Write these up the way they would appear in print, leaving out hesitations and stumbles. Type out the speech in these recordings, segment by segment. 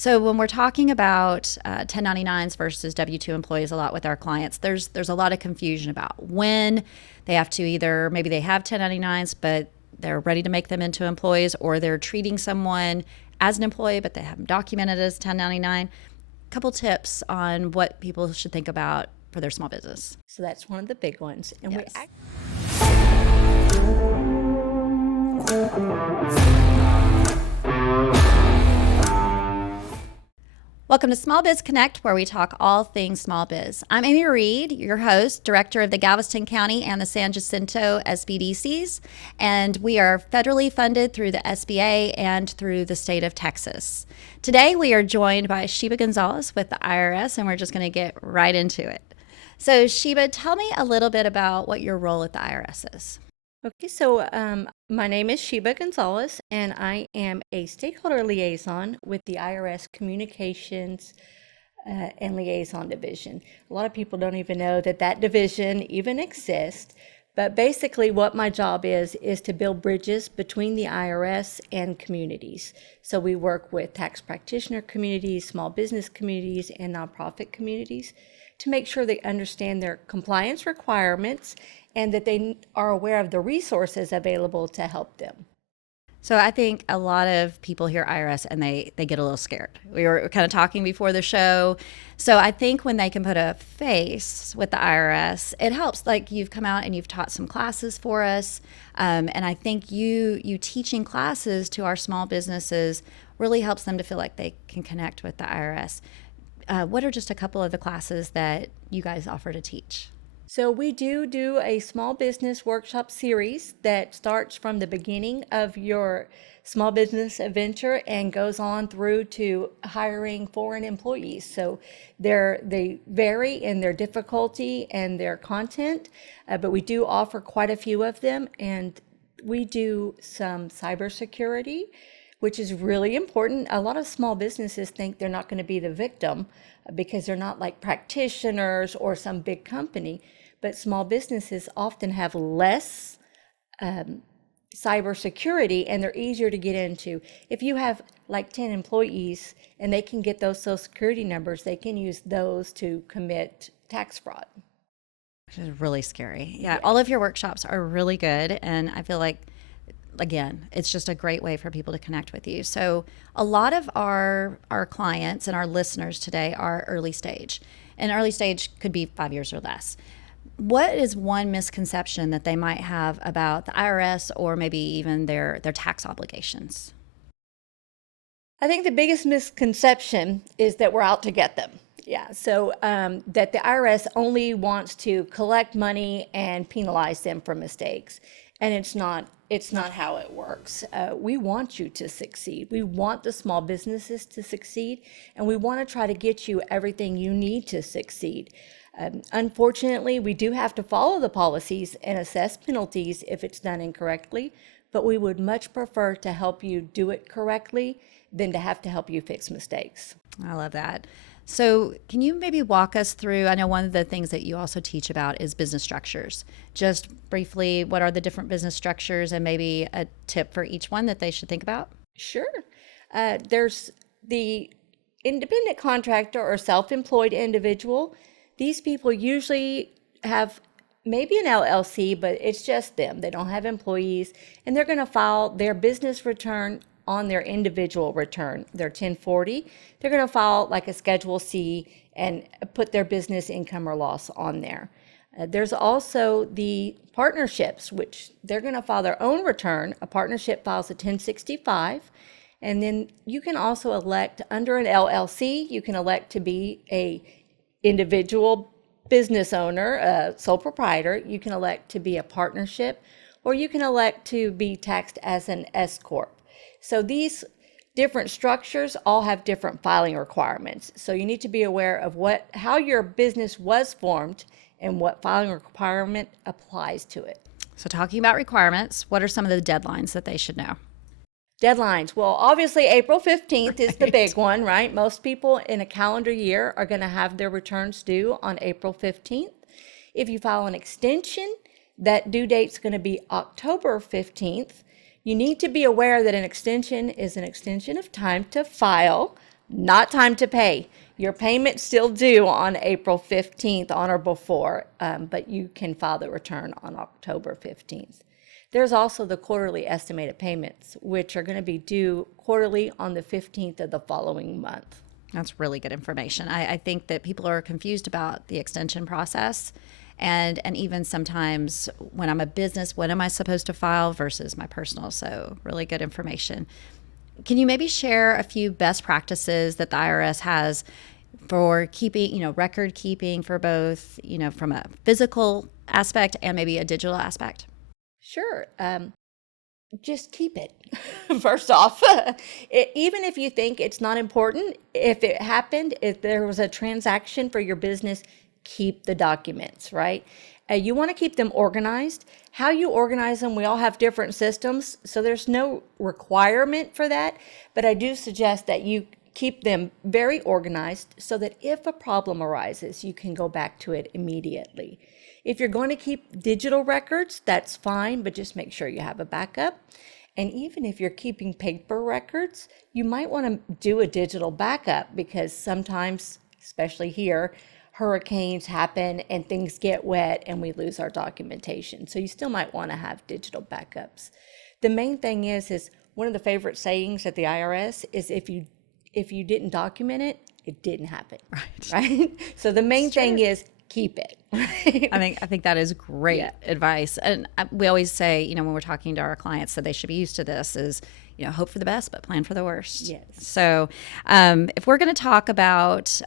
So when we're talking about 1099s versus W-2 employees a lot with our clients, there's a lot of confusion about when they have to either, maybe they have 1099s, but they're ready to make them into employees, or they're treating someone as an employee, but they have them documented as 1099. Couple tips on what people should think about for their small business. So that's one of the big ones. And Yes. Welcome to Small Biz Connect, where we talk all things small biz. I'm Amy Reed, your host, director of the Galveston County and the San Jacinto SBDCs, and we are federally funded through the SBA and through the state of Texas. Today, we are joined by Sheba Gonzalez with the IRS, and we're just going to get right into it. So, Sheba, tell me a little bit about what your role at the IRS is. Okay, so my name is Sheba Gonzalez, and I am a Stakeholder Liaison with the IRS Communications and Liaison Division. A lot of people don't even know that that division even exists, but basically what my job is to build bridges between the IRS and communities. So we work with tax practitioner communities, small business communities, and nonprofit communities to make sure they understand their compliance requirements and that they are aware of the resources available to help them. So I think a lot of people hear IRS and they get a little scared. We were kind of talking before the show. So I think when they can put a face with the IRS, it helps. Like you've come out and you've taught some classes for us. And I think you teaching classes to our small businesses really helps them to feel like they can connect with the IRS. What are just a couple of the classes that you guys offer to teach? So we do a small business workshop series that starts from the beginning of your small business adventure and goes on through to hiring foreign employees. So they vary in their difficulty and their content, but we do offer quite a few of them, and we do some cybersecurity, which is really important. A lot of small businesses think they're not going to be the victim because they're not like practitioners or some big company. But small businesses often have less cybersecurity, and they're easier to get into. If you have like 10 employees and they can get those social security numbers, they can use those to commit tax fraud. Which is really scary. Yeah, all of your workshops are really good. And I feel like, again, it's just a great way for people to connect with you. So a lot of our clients and our listeners today are early stage. And early stage could be 5 years or less. What is one misconception that they might have about the IRS or maybe even their tax obligations? I think the biggest misconception is that we're out to get them. Yeah, so that the IRS only wants to collect money and penalize them for mistakes. And it's not how it works. We want you to succeed. We want the small businesses to succeed, and we want to try to get you everything you need to succeed. Unfortunately, we do have to follow the policies and assess penalties if it's done incorrectly, but we would much prefer to help you do it correctly than to have to help you fix mistakes. I love that. So can you maybe walk us through, I know one of the things that you also teach about is business structures. Just briefly, what are the different business structures and maybe a tip for each one that they should think about? Sure. There's the independent contractor or self-employed individual. These people usually have maybe an LLC, but it's just them. They don't have employees, and they're going to file their business return on their individual return, their 1040. They're going to file like a Schedule C and put their business income or loss on there. There's also the partnerships, which they're going to file their own return. A partnership files a 1065. And then you can also elect under an LLC, you can elect to be a individual business owner, a sole proprietor. You can elect to be a partnership, or you can elect to be taxed as an S Corp. So these different structures all have different filing requirements. So you need to be aware of how your business was formed and what filing requirement applies to it. So talking about requirements, what are some of the deadlines that they should know? Deadlines. Well, obviously April 15th is the big one, right? Most people in a calendar year are going to have their returns due on April 15th. If you file an extension, that due date's going to be October 15th. You need to be aware that an extension is an extension of time to file, not time to pay. Your payment's still due on April 15th, on or before, but you can file the return on October 15th. There's also the quarterly estimated payments, which are going to be due quarterly on the 15th of the following month. That's really good information. I think that people are confused about the extension process. And even sometimes when I'm a business, when am I supposed to file versus my personal? So really good information. Can you maybe share a few best practices that the IRS has for keeping, record keeping for both, from a physical aspect and maybe a digital aspect? Sure. Just keep it. First off, even if you think it's not important, if it happened, if there was a transaction for your business, keep the documents, right? You want to keep them organized. How you organize them, we all have different systems, so there's no requirement for that, but I do suggest that you keep them very organized so that if a problem arises, you can go back to it immediately. If you're going to keep digital records, that's fine, but just make sure you have a backup. And even if you're keeping paper records, you might want to do a digital backup because sometimes, especially here, hurricanes happen and things get wet and we lose our documentation. So you still might want to have digital backups. The main thing is one of the favorite sayings at the IRS is if you didn't document it, it didn't happen. Right? So the main thing is keep it. Right? I think that is great advice. And we always say, when we're talking to our clients that they should be used to this is, hope for the best, but plan for the worst. Yes. So if we're going to talk about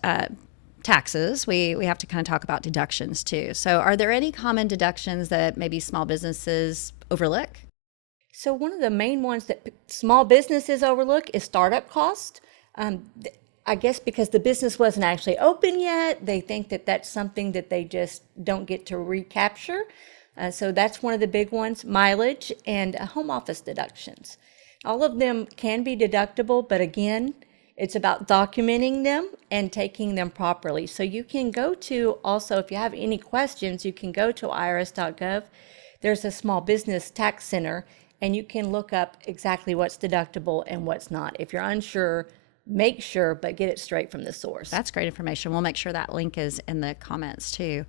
taxes, we have to kind of talk about deductions too. So are there any common deductions that maybe small businesses overlook? So one of the main ones that small businesses overlook is startup cost. I guess because the business wasn't actually open yet, they think that that's something that they just don't get to recapture. So that's one of the big ones, mileage and home office deductions. All of them can be deductible, but again, it's about documenting them and taking them properly. So you can go to, also, if you have any questions, you can go to irs.gov. There's a small business tax center, and you can look up exactly what's deductible and what's not. If you're unsure, make sure, but get it straight from the source. That's great information. We'll make sure that link is in the comments too.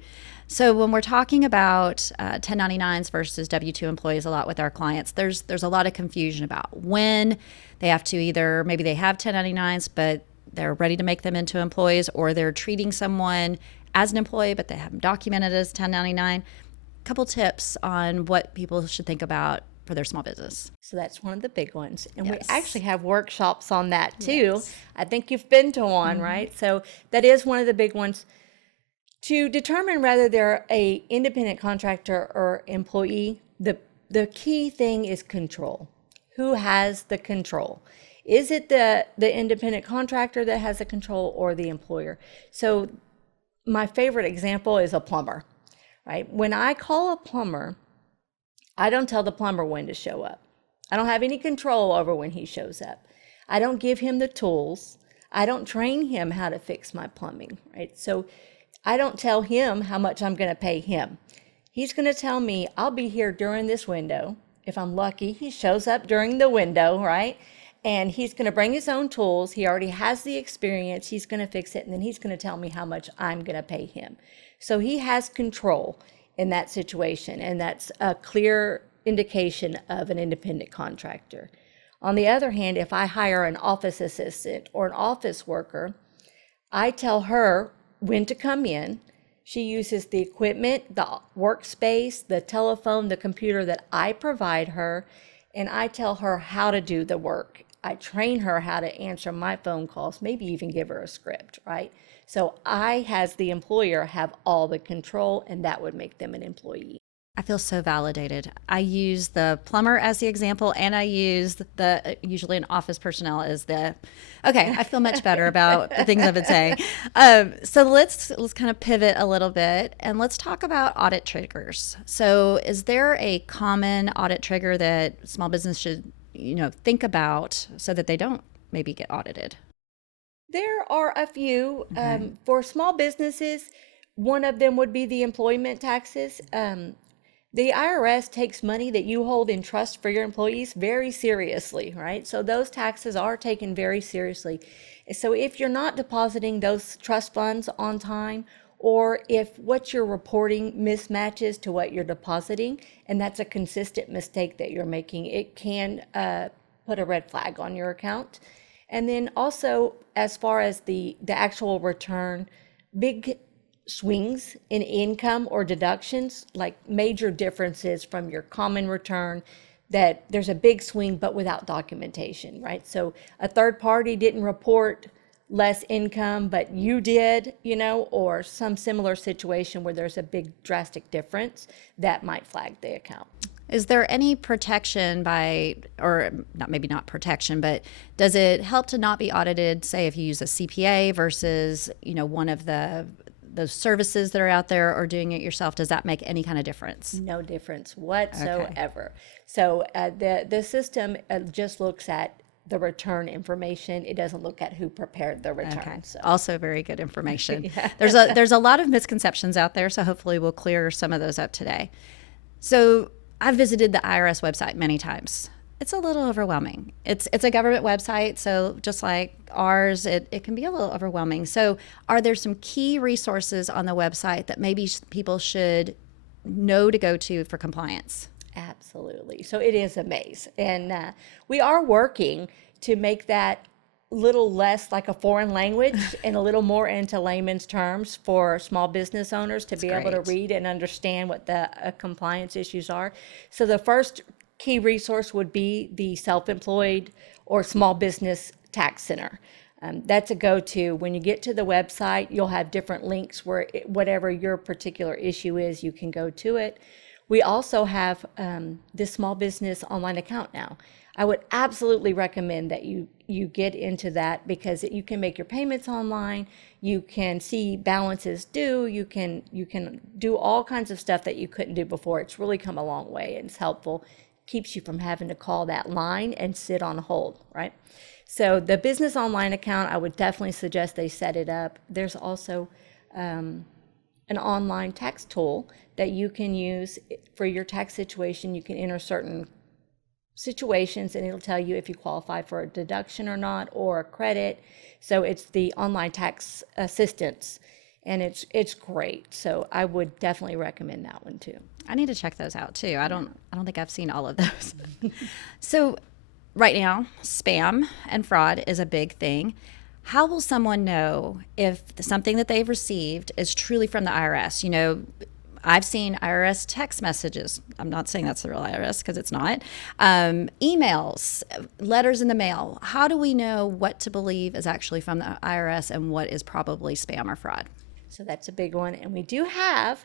So when we're talking about 1099s versus W-2 employees a lot with our clients, there's a lot of confusion about when they have to either, maybe they have 1099s, but they're ready to make them into employees, or they're treating someone as an employee, but they haven't documented as 1099. Couple tips on what people should think about for their small business. So that's one of the big ones. And we Yes. actually have workshops on that too. Yes. I think you've been to one, right? So that is one of the big ones. To determine whether they're a independent contractor or employee, the key thing is control. Who has the control? Is it the independent contractor that has the control or the employer? So my favorite example is a plumber, right? When I call a plumber, I don't tell the plumber when to show up. I don't have any control over when he shows up. I don't give him the tools. I don't train him how to fix my plumbing, right? So I don't tell him how much I'm going to pay him. He's going to tell me, I'll be here during this window. If I'm lucky, he shows up during the window, right? And he's going to bring his own tools. He already has the experience. He's going to fix it, and then he's going to tell me how much I'm going to pay him. So he has control in that situation, and that's a clear indication of an independent contractor. On the other hand, if I hire an office assistant or an office worker, I tell her when to come in. She uses the equipment, the workspace, the telephone, the computer that I provide her, and I tell her how to do the work. I train her how to answer my phone calls, maybe even give her a script, right? So I, as the employer, have all the control, and that would make them an employee. I feel so validated. I use the plumber as the example, and I use the usually an office personnel as the. Okay, I feel much better about the things I've been saying. So let's kind of pivot a little bit, and let's talk about audit triggers. So, is there a common audit trigger that small business should think about so that they don't maybe get audited? There are a few. For small businesses, one of them would be the employment taxes. The IRS takes money that you hold in trust for your employees very seriously, right? So those taxes are taken very seriously. So if you're not depositing those trust funds on time, or if what you're reporting mismatches to what you're depositing, and that's a consistent mistake that you're making, it can put a red flag on your account. And then also, as far as the actual return, big swings in income or deductions, like major differences from your common return, that there's a big swing but without documentation, right? So a third party didn't report less income, but you did, or some similar situation where there's a big drastic difference, that might flag the account. Is there any protection by, or not, maybe not protection, but does it help to not be audited, say if you use a CPA versus, one of those services that are out there, or doing it yourself? Does that make any kind of difference? No difference whatsoever. Okay. So the system just looks at the return information. It doesn't look at who prepared the return. Okay. So. Also very good information. Yeah. There's a lot of misconceptions out there, so hopefully we'll clear some of those up today. So I've visited the IRS website many times. It's a little overwhelming. It's a government website, so just like ours, it can be a little overwhelming. So are there some key resources on the website that maybe people should know to go to for compliance? Absolutely. So it is a maze. And we are working to make that little less like a foreign language and a little more into layman's terms for small business owners to be able to read and understand what the compliance issues are. So the first key resource would be the self-employed or small business tax center. That's a go-to. When you get to the website, you'll have different links where whatever your particular issue is, you can go to it. We also have this small business online account now. I would absolutely recommend that you get into that, because you can make your payments online. You can see balances due. You can do all kinds of stuff that you couldn't do before. It's really come a long way, and it's helpful. Keeps you from having to call that line and sit on hold, right? So the business online account, I would definitely suggest they set it up. There's also an online tax tool that you can use for your tax situation. You can enter certain situations and it'll tell you if you qualify for a deduction or not, or a credit. So it's the online tax assistance, and it's great. So I would definitely recommend that one too. I need to check those out too. I don't think I've seen all of those. So right now, spam and fraud is a big thing. How will someone know if something that they've received is truly from the IRS? I've seen IRS text messages. I'm not saying that's the real IRS, because it's not. Emails, letters in the mail. How do we know what to believe is actually from the IRS and what is probably spam or fraud? So that's a big one. And we do have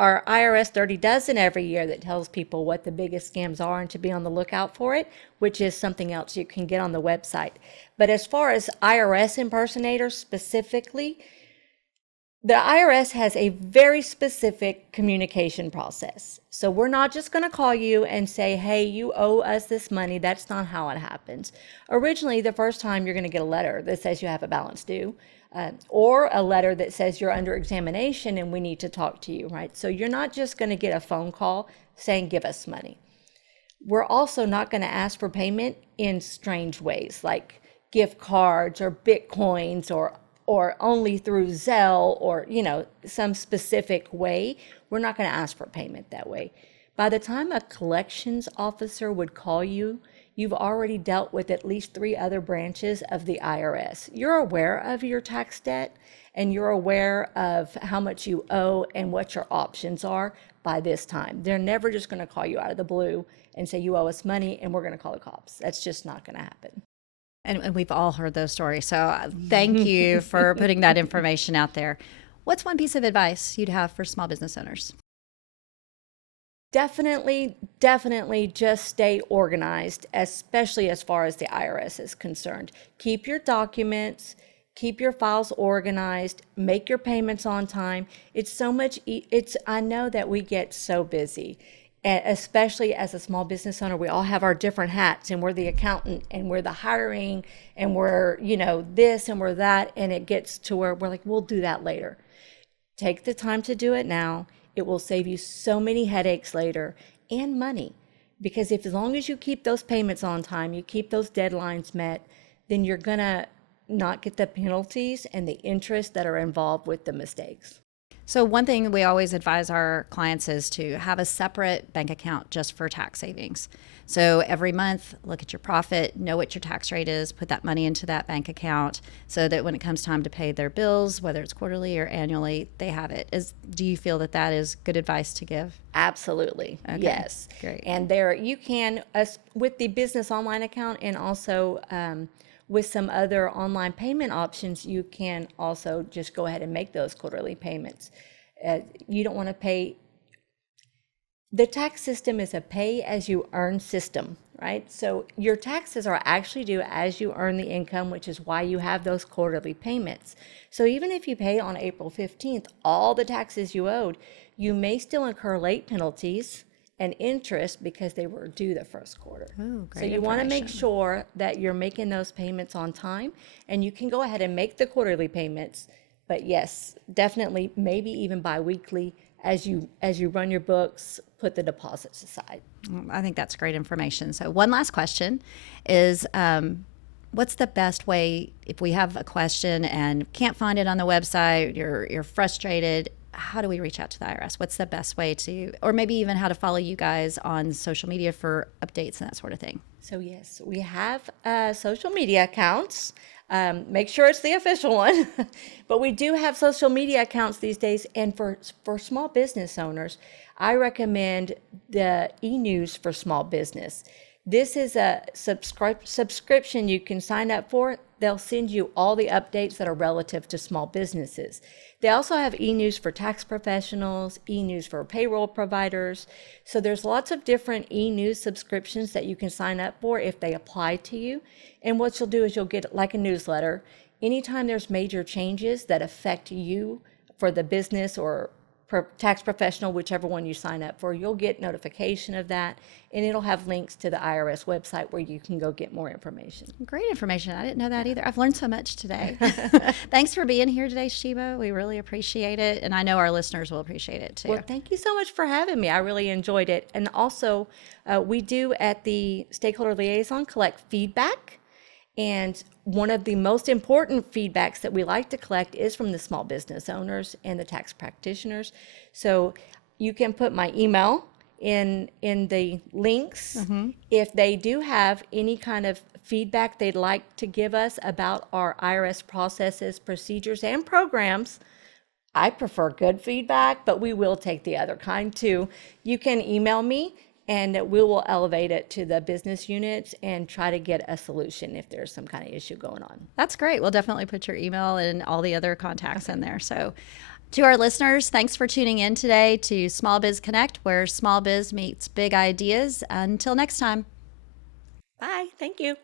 our IRS 30 dozen every year that tells people what the biggest scams are and to be on the lookout for it, which is something else you can get on the website. But as far as IRS impersonators specifically, the IRS has a very specific communication process. So we're not just going to call you and say, hey, you owe us this money. That's not how it happens. Originally, the first time you're going to get a letter that says you have a balance due, or a letter that says you're under examination and we need to talk to you, right? So you're not just going to get a phone call saying, give us money. We're also not going to ask for payment in strange ways, like gift cards or Bitcoins, or only through Zelle, or some specific way. We're not going to ask for payment that way. By the time a collections officer would call you, you've already dealt with at least 3 other branches of the IRS. You're aware of your tax debt, and you're aware of how much you owe and what your options are by this time. They're never just going to call you out of the blue and say you owe us money and we're going to call the cops. That's just not going to happen. And we've all heard those stories. So thank you for putting that information out there. What's one piece of advice you'd have for small business owners? Definitely just stay organized, especially as far as the IRS is concerned. Keep your documents, keep your files organized, make your payments on time. It's so much, I know that we get so busy. Especially as a small business owner, we all have our different hats, and we're the accountant, and we're the hiring, and we're, this and we're that, and it gets to where we're like, we'll do that later. Take the time to do it now. It will save you so many headaches later, and money, because as long as you keep those payments on time, you keep those deadlines met, then you're gonna not get the penalties and the interest that are involved with the mistakes. So one thing we always advise our clients is to have a separate bank account just for tax savings. So every month, look at your profit, know what your tax rate is, put that money into that bank account so that when it comes time to pay their bills, whether it's quarterly or annually, they have it. Do you feel that that is good advice to give? Absolutely. Okay, Yes. great. And there you can, with the business online account and also with some other online payment options, you can also just go ahead and make those quarterly payments. You don't want to pay. The tax system is a pay as you earn system, right? So your taxes are actually due as you earn the income, which is why you have those quarterly payments. So even if you pay on April 15th all the taxes you owed, you may still incur late penalties and interest because they were due the first quarter. Ooh, So great you want to make information. sure that you're making those payments on time, and you can go ahead and make the quarterly payments. But yes, definitely, maybe even bi-weekly as you run your books, put the deposits aside. I think that's great information. So one last question is, what's the best way if we have a question and can't find it on the website, you're frustrated, how do we reach out to the IRS? What's the best way to, or maybe even how to follow you guys on social media for updates and that sort of thing? So yes, we have social media accounts. Make sure it's the official one, but we do have social media accounts these days. And for small business owners, I recommend the e-news for small business. This is a subscription you can sign up for. They'll send you all the updates that are relative to small businesses. They also have e-news for tax professionals, e-news for payroll providers. So there's lots of different e-news subscriptions that you can sign up for if they apply to you. And what you'll do is you'll get like a newsletter. Anytime there's major changes that affect you for the business or tax professional, whichever one you sign up for, you'll get notification of that, and it'll have links to the IRS website where you can go get more information. Great information. I didn't know that either. I've learned so much today. Thanks for being here today, Sheba. We really appreciate it, and I know our listeners will appreciate it too. Well, thank you so much for having me. I really enjoyed it. And also, we do at the Stakeholder Liaison collect feedback. And one of the most important feedbacks that we like to collect is from the small business owners and the tax practitioners. So you can put my email in the links. If they do have any kind of feedback they'd like to give us about our IRS processes, procedures, and programs, I prefer good feedback, but we will take the other kind too. You can email me, and we will elevate it to the business units and try to get a solution if there's some kind of issue going on. That's great. We'll definitely put your email and all the other contacts in there. So to our listeners, thanks for tuning in today to Small Biz Connect, where small biz meets big ideas. Until next time. Bye. Thank you.